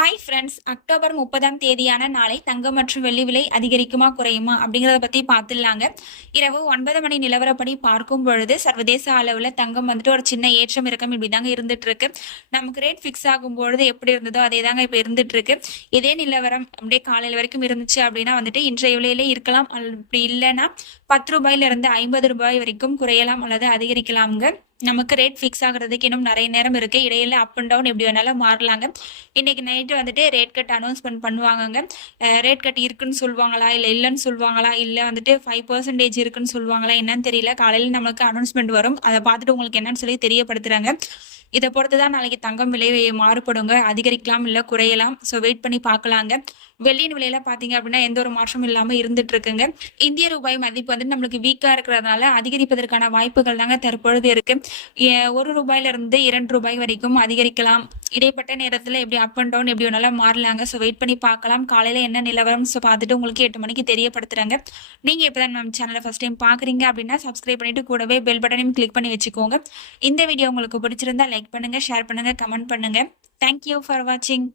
Hi friends October முப்பதாம் தேதியான நாளை தங்கம் மற்றும் வெள்ளி விலை அதிகரிக்குமா குறையுமா அப்படிங்கிறத பற்றி பார்த்துடலாங்க. இரவு ஒன்பது மணி நிலவரப்படி பார்க்கும் பொழுது சர்வதேச அளவில் தங்கம் வந்துட்டு ஒரு சின்ன ஏற்றம் இறக்கம் இப்படி தாங்க இருந்துட்டு இருக்கு நமக்கு ரேட் ஃபிக்ஸ் ஆகும் பொழுது எப்படி இருந்ததோ அதே தாங்க இப்போ இருந்துட்டு இருக்கு இதே நிலவரம் அப்படியே காலையில் வரைக்கும் இருந்துச்சு அப்படின்னா வந்துட்டு இன்றைய விலையிலே இருக்கலாம். அப்படி இல்லைன்னா பத்து ரூபாயிலிருந்து ஐம்பது ரூபாய் வரைக்கும் குறையலாம் அல்லது அதிகரிக்கலாம்ங்க. நமக்கு ரேட் ஃபிக்ஸ் ஆகிறதுக்கு இன்னும் நிறைய நேரம் இருக்குது இடையில அப் அண்ட் டவுன் எப்படி வேணாலும் மாறலாங்க. இன்றைக்கி நைட்டு வந்துட்டு ரேட் கட் அனௌன்ஸ்மெண்ட் பண்ணுவாங்கங்க. ரேட் கட் இருக்குன்னு சொல்லுவாங்களா? இல்லை இல்லைன்னு சொல்லுவாங்களா? இல்லை வந்துட்டு ஃபைவ் பர்சன்டேஜ் இருக்குன்னு சொல்லுவாங்களா? என்னன்னு தெரியல. காலையில் நம்மளுக்கு அனௌன்ஸ்மெண்ட் வரும். அதை பார்த்துட்டு உங்களுக்கு என்னன்னு சொல்லி தெரியப்படுத்துகிறாங்க இதை பொறுத்து தான் நாளைக்கு தங்கம் விலை மாறுபடுங்க. அதிகரிக்கலாம் இல்லை குறையலாம். ஸோ வெயிட் பண்ணி பார்க்கலாங்க. வெள்ளியின் விலையில பார்த்தீங்க அப்படின்னா எந்த ஒரு மாற்றமும் இல்லாமல் இருந்துட்டு இருக்குங்க இந்திய ரூபாய் மதிப்பு வந்து நம்மளுக்கு வீக்காக இருக்கிறதுனால அதிகரிப்பதற்கான வாய்ப்புகள் தாங்க தற்பொழுது இருக்கு. ஒரு ரூபாயில இருந்து இரண்டு ரூபாய் வரைக்கும் அதிகரிக்கலாம். இடைப்பட்ட நேரத்தில் எப்படி அப் அண்ட் டவுன் எப்படி வேணாலும் மாறலாங்க. ஸோ வெயிட் பண்ணி பார்க்கலாம். காலையில் என்ன நிலவரம் ஸோ பார்த்துட்டு உங்களுக்கு எட்டு மணிக்கு தெரியப்படுத்துறாங்க. நீங்கள் இப்போ தான் நம்ம சேனலை ஃபஸ்ட் டைம் பார்க்குறீங்க அப்படின்னா சப்ஸ்கிரைப் பண்ணிட்டு கூடவே பெல் பட்டனையும் கிளிக் பண்ணி வச்சுக்கோங்க. இந்த வீடியோ உங்களுக்கு பிடிச்சிருந்தா லைக் பண்ணுங்கள் ஷேர் பண்ணுங்கள் கமெண்ட் பண்ணுங்கள் தேங்க்யூ ஃபார் வாட்சிங்